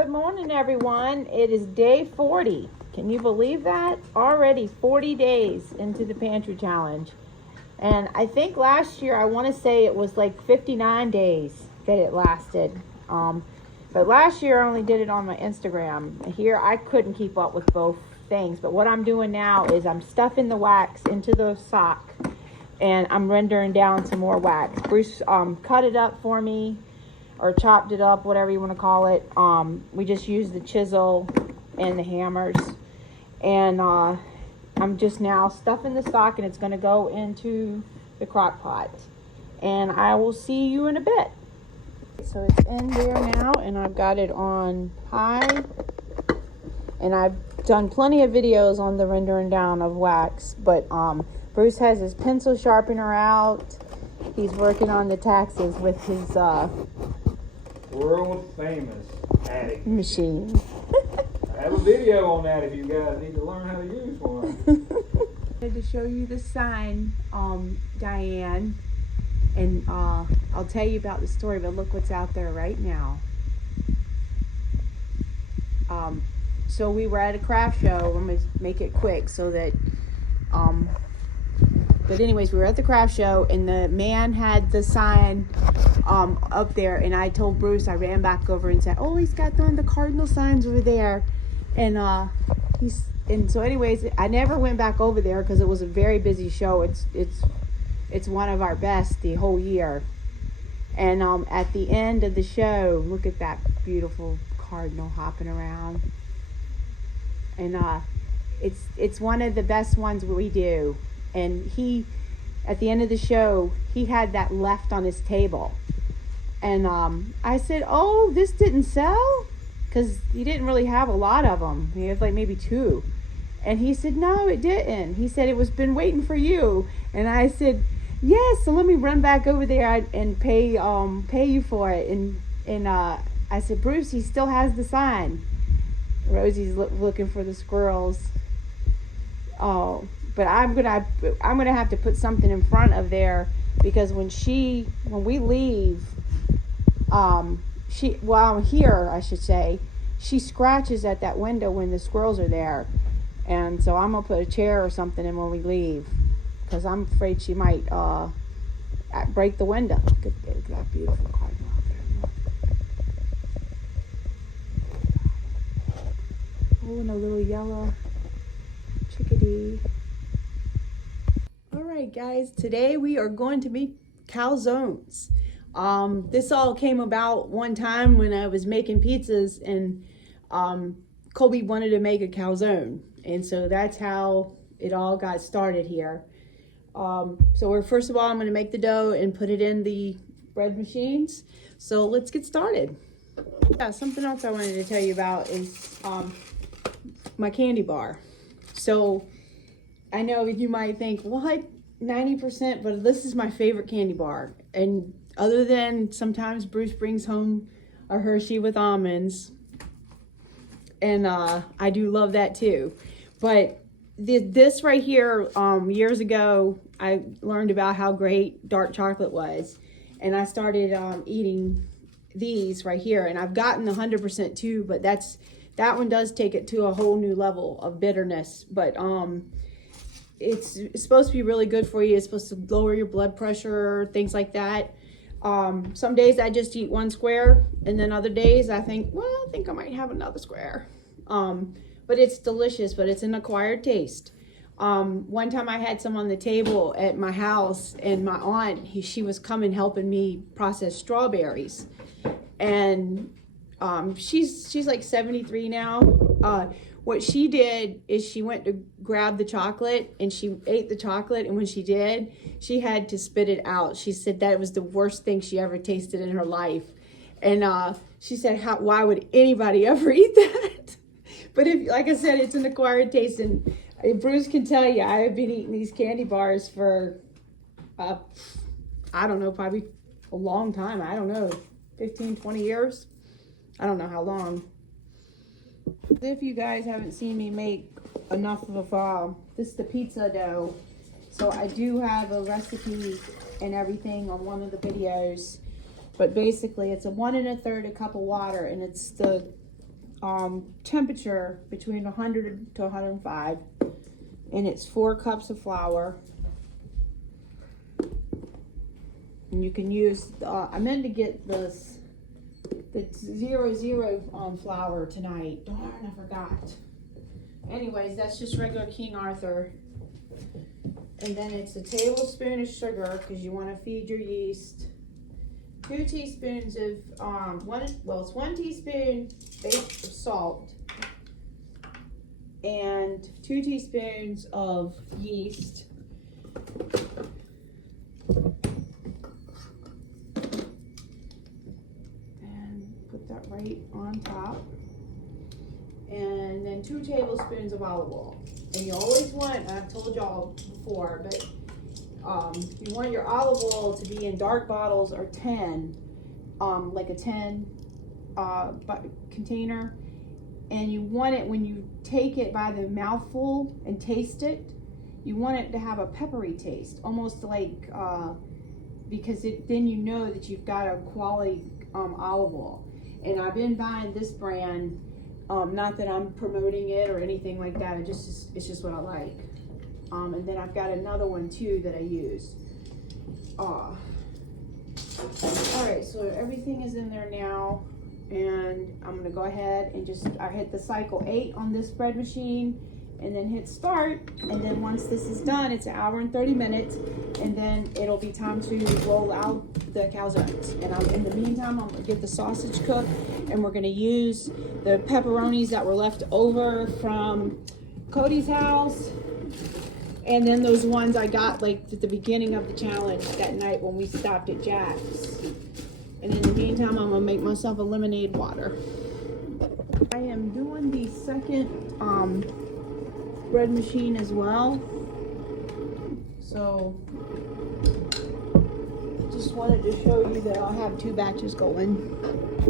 Good morning, everyone. It is day 40. Can you believe that? Already 40 days into the Pantry Challenge. And I think last year, I want to say it was like 59 days that it lasted. But last year I only did it on my Instagram. Here I couldn't keep up with both things. But what I'm doing now is I'm stuffing the wax into the sock and I'm rendering down some more wax. Bruce cut it up for me, or chopped it up, whatever you want to call it. We just used the chisel and the hammers. And I'm just now stuffing the stock, and it's going to go into the crock pot. And I will see you in a bit. So it's in there now, and I've got it on high. And I've done plenty of videos on the rendering down of wax. But Bruce has his pencil sharpener out. He's working on the taxes with his world famous attic machine. I have a video on that if you guys need to learn how to use one. I wanted to show you the sign, Diane, and I'll tell you about the story, but look what's out there right now. So we were at a craft show. I'm going to make it quick so that but anyways, we were at the craft show, and the man had the sign up there, and I told Bruce, I ran back over and said, oh, he's got the cardinal signs over there. And so anyways, I never went back over there because it was a very busy show. It's one of our best the whole year. And at the end of the show, look at that beautiful cardinal hopping around. And it's one of the best ones we do. And at the end of the show, he had that left on his table. And I said, oh, this didn't sell? Because he didn't really have a lot of them. He had like maybe 2. And he said, no, it didn't. He said, it was been waiting for you. And I said, yes, so let me run back over there and pay you for it. And I said, Bruce, he still has the sign. Rosie's looking for the squirrels. Oh, but I'm gonna have to put something in front of there, because when we leave, here I should say, she scratches at that window when the squirrels are there, and so I'm gonna put a chair or something in when we leave, because I'm afraid she might break the window. Look at that beautiful cardinal out there. Oh, and a little yellow chickadee. All right, guys, today we are going to make calzones. This all came about one time when I was making pizzas, and Colby wanted to make a calzone, and so that's how it all got started here. First of all, I'm going to make the dough and put it in the bread machines. So let's get started. Yeah, something else I wanted to tell you about is my candy bar. So I know you might think, what, 90%, but this is my favorite candy bar. And other than sometimes Bruce brings home a Hershey with almonds, and I do love that too. But this right here, years ago, I learned about how great dark chocolate was, and I started eating these right here, and I've gotten 100% too, but that one does take it to a whole new level of bitterness. But it's supposed to be really good for you. It's supposed to lower your blood pressure, things like that. Some days I just eat 1 square, and then other days I think, well, I think I might have another square. But it's delicious, but it's an acquired taste. One time I had some on the table at my house, and my aunt, she was coming helping me process strawberries. And she's like 73 now. What she did is she went to grab the chocolate, and she ate the chocolate, and when she did, she had to spit it out. She said that was the worst thing she ever tasted in her life. And she said, why would anybody ever eat that? But like I said, it's an acquired taste, and Bruce can tell you, I have been eating these candy bars for, I don't know, probably a long time. I don't know, 15, 20 years. I don't know how long. If you guys haven't seen me make enough of this is the pizza dough. So I do have a recipe and everything on one of the videos. But basically it's a 1 1/3 cup of water, and it's the temperature between 100 to 105, and it's 4 cups of flour. And you can use, I meant to get the 00 flour tonight. Darn, I forgot. Anyways, that's just regular King Arthur. And then it's a tablespoon of sugar because you want to feed your yeast. 2 teaspoons of it's 1 teaspoon of salt and 2 teaspoons of yeast. And put that right on top. And then 2 tablespoons of olive oil. And you always want, I've told y'all before, but you want your olive oil to be in dark bottles or tin, like a tin container. And you want it, when you take it by the mouthful and taste it, you want it to have a peppery taste, almost like, because then you know that you've got a quality olive oil. And I've been buying this brand. Not that I'm promoting it or anything like that. It's just what I like. And then I've got another one too that I use. All right, so everything is in there now, and I'm gonna go ahead and I hit the cycle 8 on this bread machine, and then hit start. And then once this is done, it's 1 hour and 30 minutes, and then it'll be time to roll out the calzones. And in the meantime, I'm gonna get the sausage cooked, and we're gonna use the pepperonis that were left over from Cody's house, and then those ones I got like at the beginning of the challenge that night when we stopped at Jack's. And in the meantime, I'm gonna make myself a lemonade water. I am doing the second bread machine as well. So just wanted to show you that I'll have 2 batches going.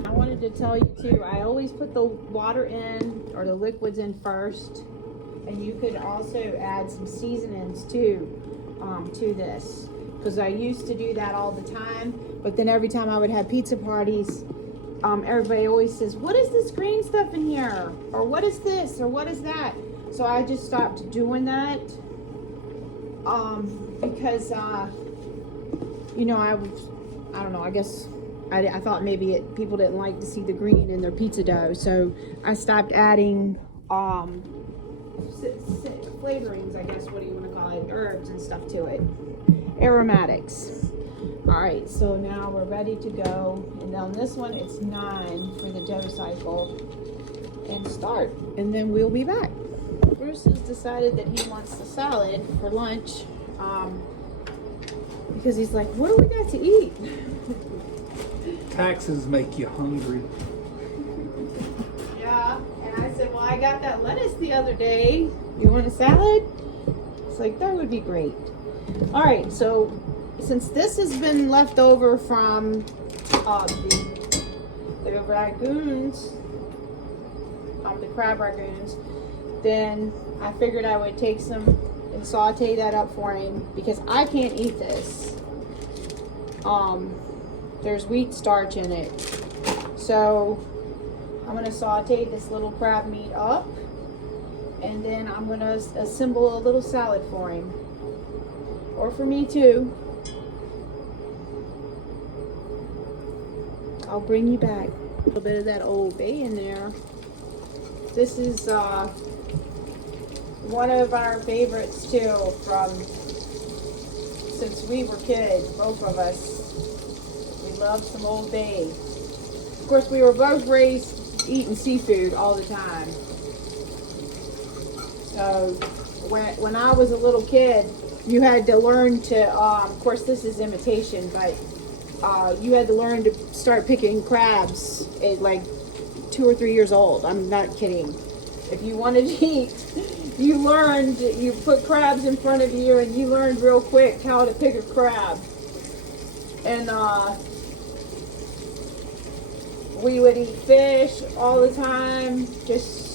I wanted to tell you too, I always put the water in, or the liquids in first, and you could also add some seasonings too to this, because I used to do that all the time. But then every time I would have pizza parties, everybody always says, what is this green stuff in here? Or what is this? Or what is that? So I just stopped doing that. Because, you know, I don't know, I guess I thought maybe people didn't like to see the green in their pizza dough. So I stopped adding flavorings, I guess, what do you want to call it? Herbs and stuff to it. Aromatics. Alright, so now we're ready to go. And on this one, it's 9 for the dough cycle. And start. And then we'll be back. Bruce has decided that he wants the salad for lunch. Because he's like, what do we got to eat? Taxes make you hungry. Yeah. And I said, well, I got that lettuce the other day. You want a salad? It's like, that would be great. Alright, so since this has been left over from the ragoons, the crab ragoons, then I figured I would take some and saute that up for him, because I can't eat this. There's wheat starch in it. So I'm going to saute this little crab meat up, and then I'm going to assemble a little salad for him. Or for me too. I'll bring you back. A little bit of that Old Bay in there. This is one of our favorites too, from since we were kids, both of us. We love some Old Bay. Of course, we were both raised eating seafood all the time. So when I was a little kid, you had to learn to, of course this is imitation, but you had to learn to start picking crabs at like 2 or 3 years old. I'm not kidding. If you wanted to eat, you learned, you put crabs in front of you and you learned real quick how to pick a crab. And we would eat fish all the time. Just,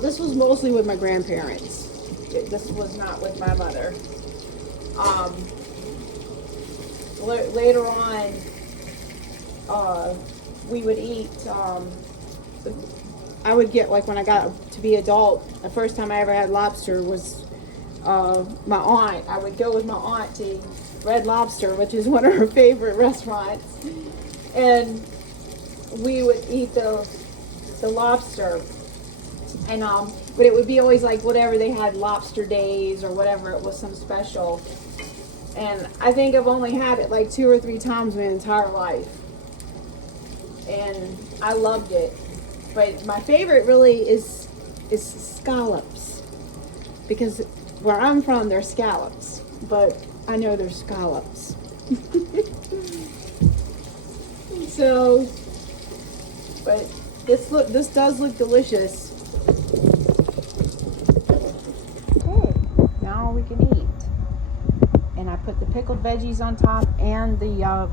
this was mostly with my grandparents. This was not with my mother. Later on, we would eat I would get, like when I got to be adult, the first time I ever had lobster was my aunt. I would go with my aunt to Red Lobster, which is one of her favorite restaurants, and we would eat the lobster, and but it would be always like whatever they had, lobster days or whatever, it was some special. And I think I've only had it like 2 or 3 times my entire life, and I loved it. But my favorite really is scallops, because where I'm from, they're scallops, but I know they're scallops. So, but this does look delicious. Okay, now we can eat. And I put the pickled veggies on top and the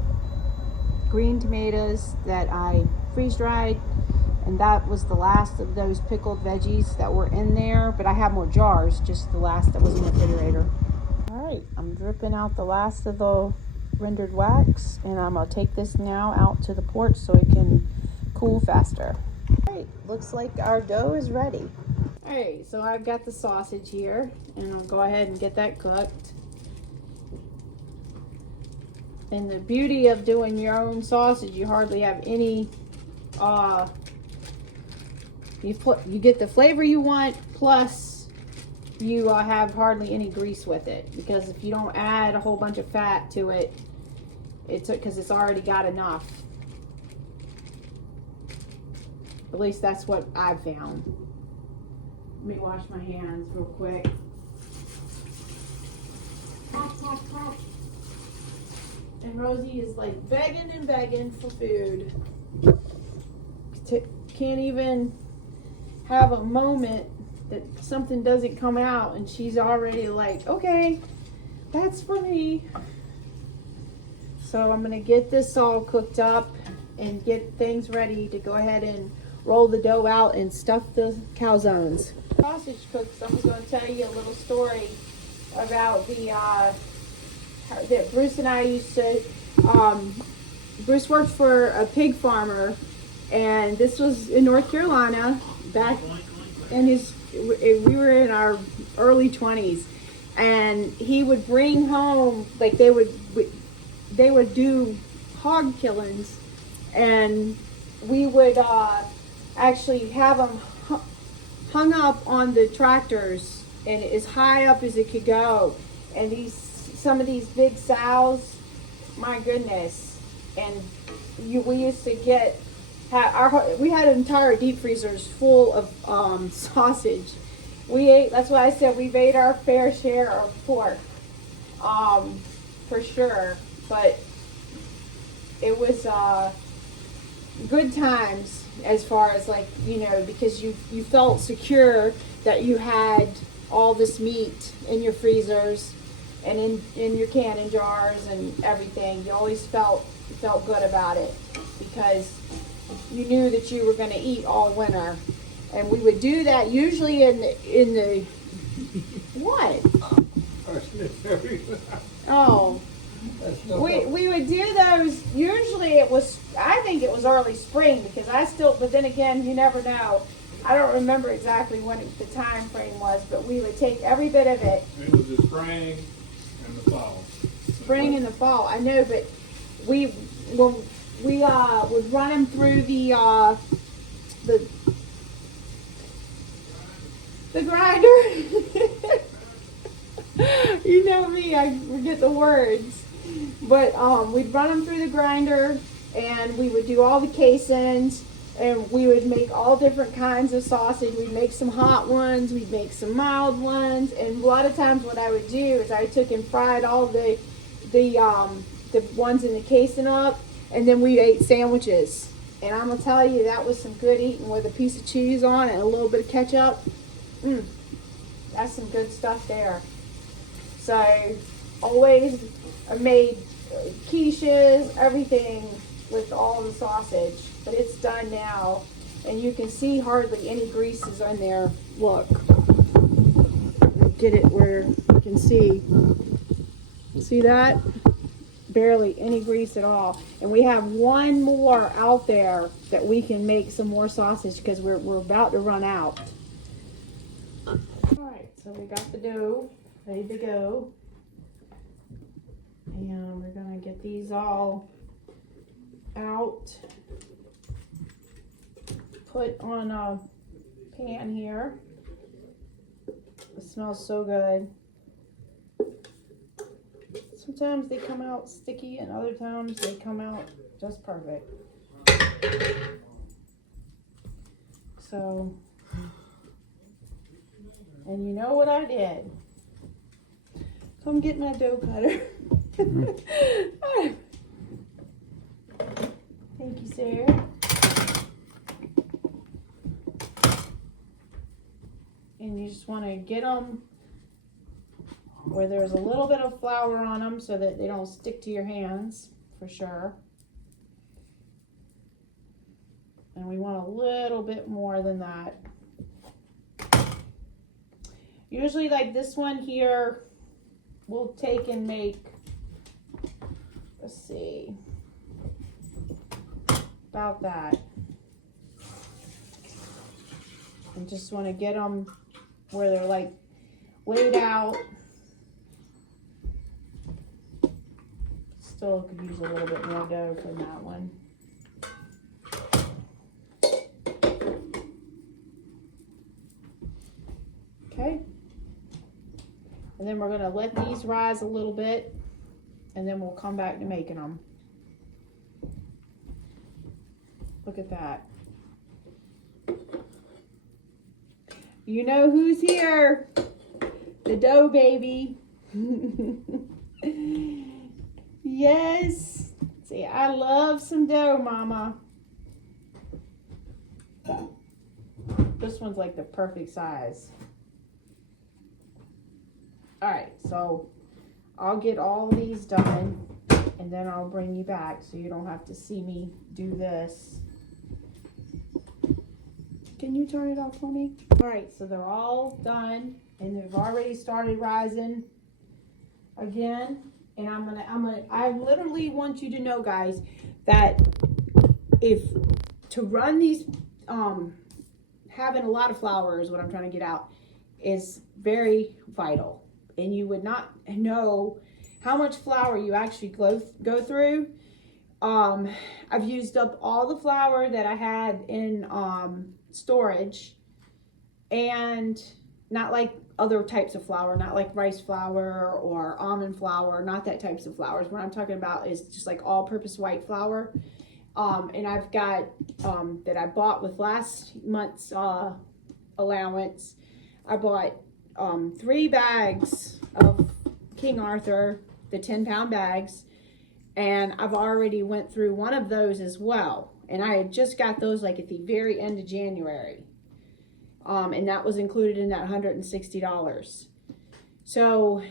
green tomatoes that I freeze dried. And that was the last of those pickled veggies that were in there. But I have more jars, just the last that was in the refrigerator. All right, I'm dripping out the last of the rendered wax. And I'm going to take this now out to the porch so it can cool faster. All right, looks like our dough is ready. All right, so I've got the sausage here. And I'll go ahead and get that cooked. And the beauty of doing your own sausage, you hardly have any you get the flavor you want, plus you have hardly any grease with it, because if you don't add a whole bunch of fat to it, it's because it's already got enough. At least that's what I've found. Let me wash my hands real quick. And Rosie is like begging and begging for food. Can't even have a moment that something doesn't come out and she's already like, okay, that's for me. So I'm gonna get this all cooked up and get things ready to go ahead and roll the dough out and stuff the calzones. Sausage cooked, so I'm gonna tell you a little story about that Bruce and I used to, Bruce worked for a pig farmer, and this was in North Carolina back in we were in our early 20s, and he would bring home, like they would do hog killings, and we would actually have them hung up on the tractors and as high up as it could go, and some of these big sows, my goodness. And we used to we had entire deep freezers full of sausage. That's why I said we've ate our fair share of pork, for sure. But it was good times, as far as like, because you felt secure that you had all this meat in your freezers and in your canning jars and everything. You always felt good about it, because you knew that you were going to eat all winter. And we would do that usually in the what? Oh, we would do those. Usually I think it was early spring, because but then again, you never know. I don't remember exactly when the time frame was, but we would take every bit of it. It was the spring and the fall. Spring and the fall, I know, but we would run them through the grinder. You know me, I forget the words. But we'd run them through the grinder, and we would do all the casings, and we would make all different kinds of sausage. We'd make some hot ones, we'd make some mild ones, and a lot of times what I would do is I took and fried all the ones in the casing up, and then we ate sandwiches. And I'm gonna tell you, that was some good eating with a piece of cheese on and a little bit of ketchup. That's some good stuff there. So always made quiches, everything with all the sausage. But it's done now, and you can see hardly any greases on there. Look, get it where you can see. See that? barely any grease at all. And we have one more out there that we can make some more sausage because we're about to run out. All right, so we got the dough ready to go. And we're gonna get these all out. Put on a pan here. It smells so good. Sometimes they come out sticky and other times they come out just perfect. So, and you know what I did? Come get my dough cutter. Thank you, Sarah. And you just want to get them where there's a little bit of flour on them so that they don't stick to your hands, for sure. And we want a little bit more than that. Usually like this one here, we'll take and make, let's see, about that. And just want to get them where they're like laid out. Still could use a little bit more dough from that one. Okay. And then we're going to let these rise a little bit, and then we'll come back to making them. Look at that. You know who's here? The dough baby. Yes. See, I love some dough, Mama. This one's like the perfect size. All right, so I'll get all these done and then I'll bring you back so you don't have to see me do this. Can you turn it off for me? All right, so they're all done and they've already started rising again. And I literally want you to know, guys, that if to run these, having a lot of flour is what I'm trying to get out, is very vital. And you would not know how much flour you actually go through. I've used up all the flour that I had in storage, and not like other types of flour, not like rice flour or almond flour, not that types of flours. What I'm talking about is just like all-purpose white flour. And I've got that I bought with last month's allowance. I bought 3 bags of King Arthur, the 10-pound bags, and I've already went through one of those as well. And I had just got those like at the very end of January. And that was included in that $160. So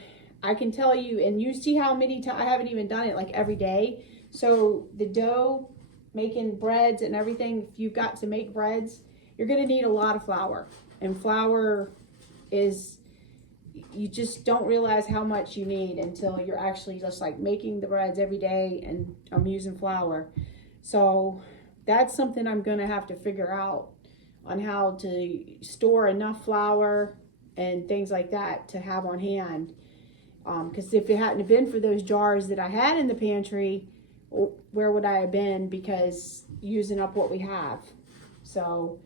I can tell you, and you see how many times, I haven't even done it like every day. So the dough, making breads and everything, if you've got to make breads, you're going to need a lot of flour. And flour is, you just don't realize how much you need until you're actually just like making the breads every day, and I'm using flour. So that's something I'm going to have to figure out on how to store enough flour and things like that to have on hand. Because if it hadn't been for those jars that I had in the pantry, where would I have been? Because using up what we have. So,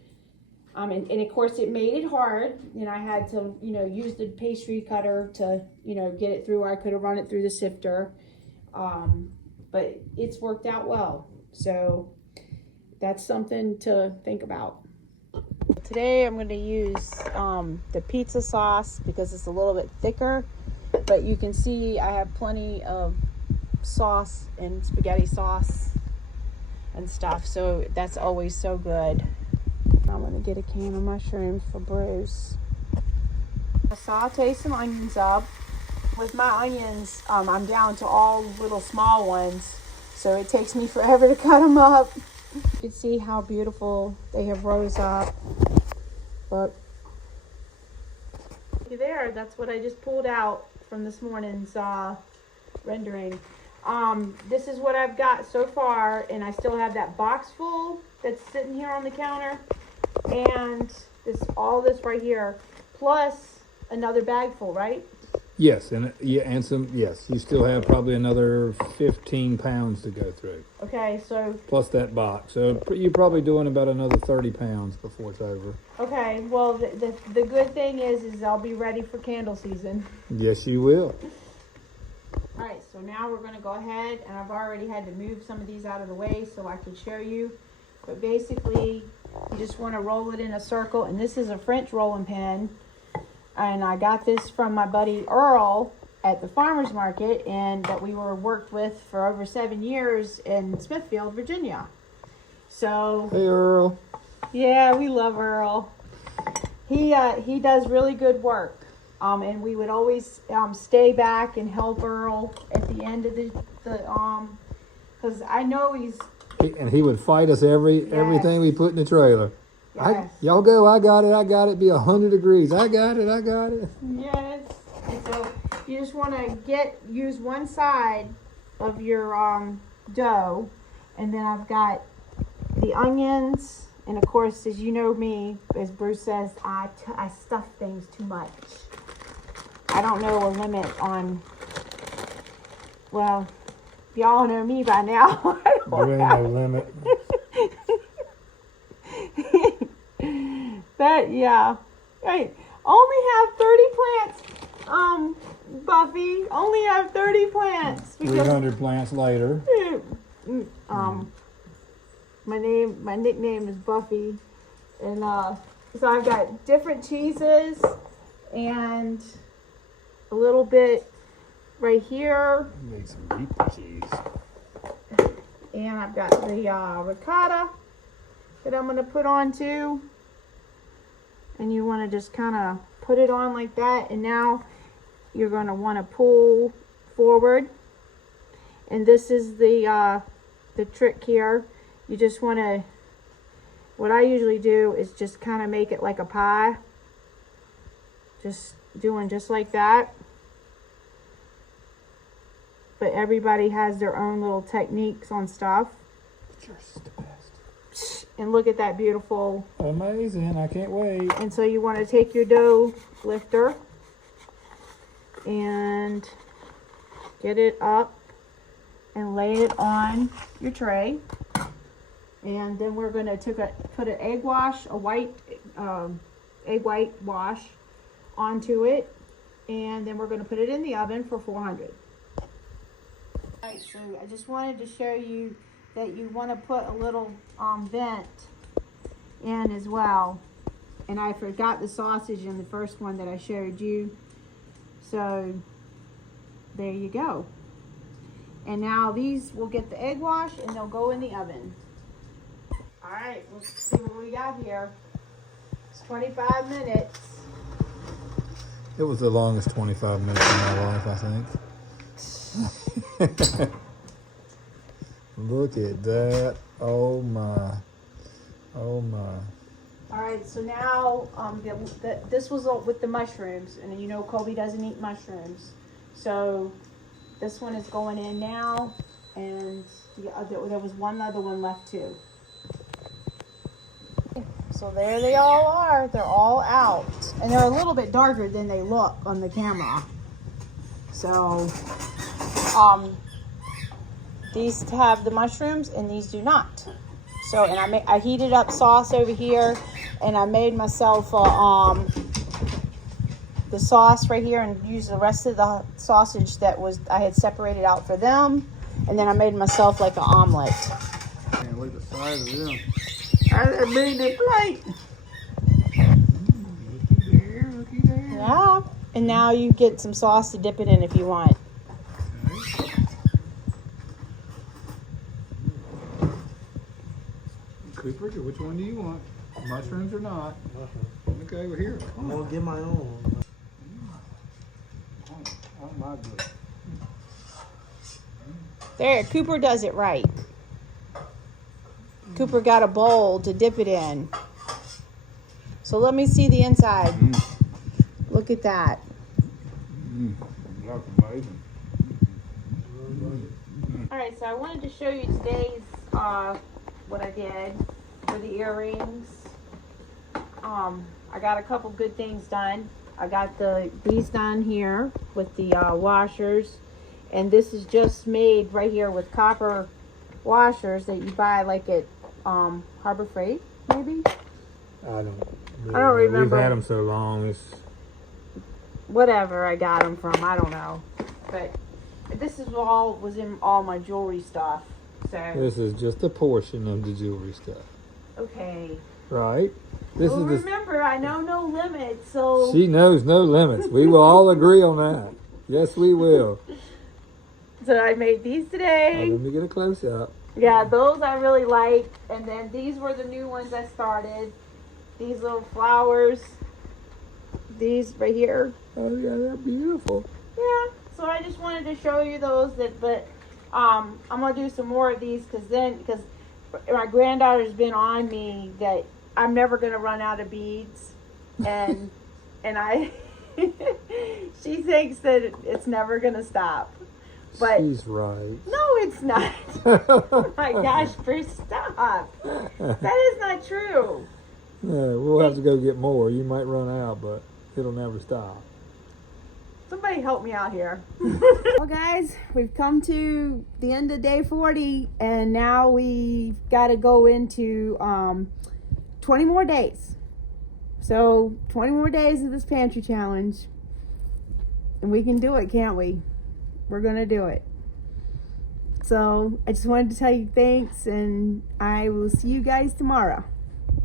and of course it made it hard, and I had to, use the pastry cutter to, get it through. I could have run it through the sifter, but it's worked out well. So that's something to think about. Today I'm going to use the pizza sauce because it's a little bit thicker, but you can see I have plenty of sauce and spaghetti sauce and stuff, so that's always so good. I'm going to get a can of mushrooms for Bruce. I saute some onions up. With my onions, I'm down to all little small ones, so it takes me forever to cut them up. You can see how beautiful they have rose up. Look. There, that's what I just pulled out from this morning's rendering. This is what I've got so far, and I still have that box full that's sitting here on the counter, and all this right here, plus another bag full, right? Yes, and yes, you still have probably another 15 pounds to go through. Okay, so. Plus that box. So you're probably doing about another 30 pounds before it's over. Okay, well, the good thing is I'll be ready for candle season. Yes, you will. All right, so now we're going to go ahead, and I've already had to move some of these out of the way so I can show you. But basically, you just want to roll it in a circle, and this is a French rolling pin. And I got this from my buddy Earl at the farmer's market, and that we worked with for over 7 years in Smithfield, Virginia. So hey, Earl. Yeah, we love Earl. He does really good work. And we would always stay back and help Earl at the end of the because I know he would fight us everything we put in the trailer. Yes. Y'all go, I got it, be 100 degrees. I got it. Yes. And so you just want to use one side of your dough, and then I've got the onions, and of course, as you know me, as Bruce says, I stuff things too much. I don't know a limit on, well, y'all know me by now. There ain't no limit. Yeah. Right. Only have 30 plants, Buffy. Only have 30 plants. 300 plants later. My nickname is Buffy. And, so I've got different cheeses and a little bit right here. Make some beef cheese. And I've got the ricotta that I'm going to put on too. And you want to just kind of put it on like that. And now you're going to want to pull forward. And this is the trick here. You just want to, what I usually do is just kind of make it like a pie. Just doing just like that. But everybody has their own little techniques on stuff. Just the best. And look at that beautiful. Amazing, I can't wait. And so you want to take your dough lifter and get it up and lay it on your tray. And then we're going to put an egg wash, egg white wash onto it. And then we're going to put it in the oven for 400. Alright, so I just wanted to show you that you want to put a little vent in as well. And I forgot the sausage in the first one that I showed you. So there you go. And now these will get the egg wash and they'll go in the oven. Alright, let's see what we got here. It's 25 minutes. It was the longest 25 minutes of my life, I think. Look at that. Oh my. Alright, so now this was with the mushrooms, and you know Colby doesn't eat mushrooms. So this one is going in now, and there was one other one left too. So there they all are. They're all out. And they're a little bit darker than they look on the camera. So these have the mushrooms and these do not. So, and I heated up sauce over here, and I made myself the sauce right here and used the rest of the sausage that I had separated out for them. And then I made myself like an omelet. Man, look at the size of them. I made the plate. Looky there. Yeah. And now you get some sauce to dip it in if you want. Cooper, which one do you want? Mushrooms or not? Okay, we're here. I'm gonna get my own. Oh my goodness. There, Cooper does it right. Cooper got a bowl to dip it in. So let me see the inside. Look at that. That's amazing. Alright, so I wanted to show you today's, what I did for the earrings. I got a couple good things done. I got these done here with the washers. And this is just made right here with copper washers that you buy like at Harbor Freight, maybe? I don't remember. We've had them so long. It's whatever I got them from, I don't know. But this is was in all my jewelry stuff. So this is just a portion of the jewelry stuff. Okay. Right? Remember, I know no limits, so She knows no limits. We will all agree on that. Yes, we will. So I made these today. Let me get a close up. Yeah, those I really like. And then these were the new ones I started. These little flowers. These right here. Oh yeah, they're beautiful. Yeah. So I just wanted to show you those. But I'm gonna do some more of these because my granddaughter's been on me that I'm never gonna run out of beads, and she thinks that it's never gonna stop. But she's right. no, it's not. Oh my gosh, Bruce, stop. That is not true. Yeah, we'll have to go get more. You might run out, but it'll never stop. Somebody help me out here. Well, guys, we've come to the end of day 40, and now we've got to go into 20 more days. So 20 more days of this pantry challenge, and we can do it, can't we? We're gonna do it. So I just wanted to tell you thanks, and I will see you guys tomorrow.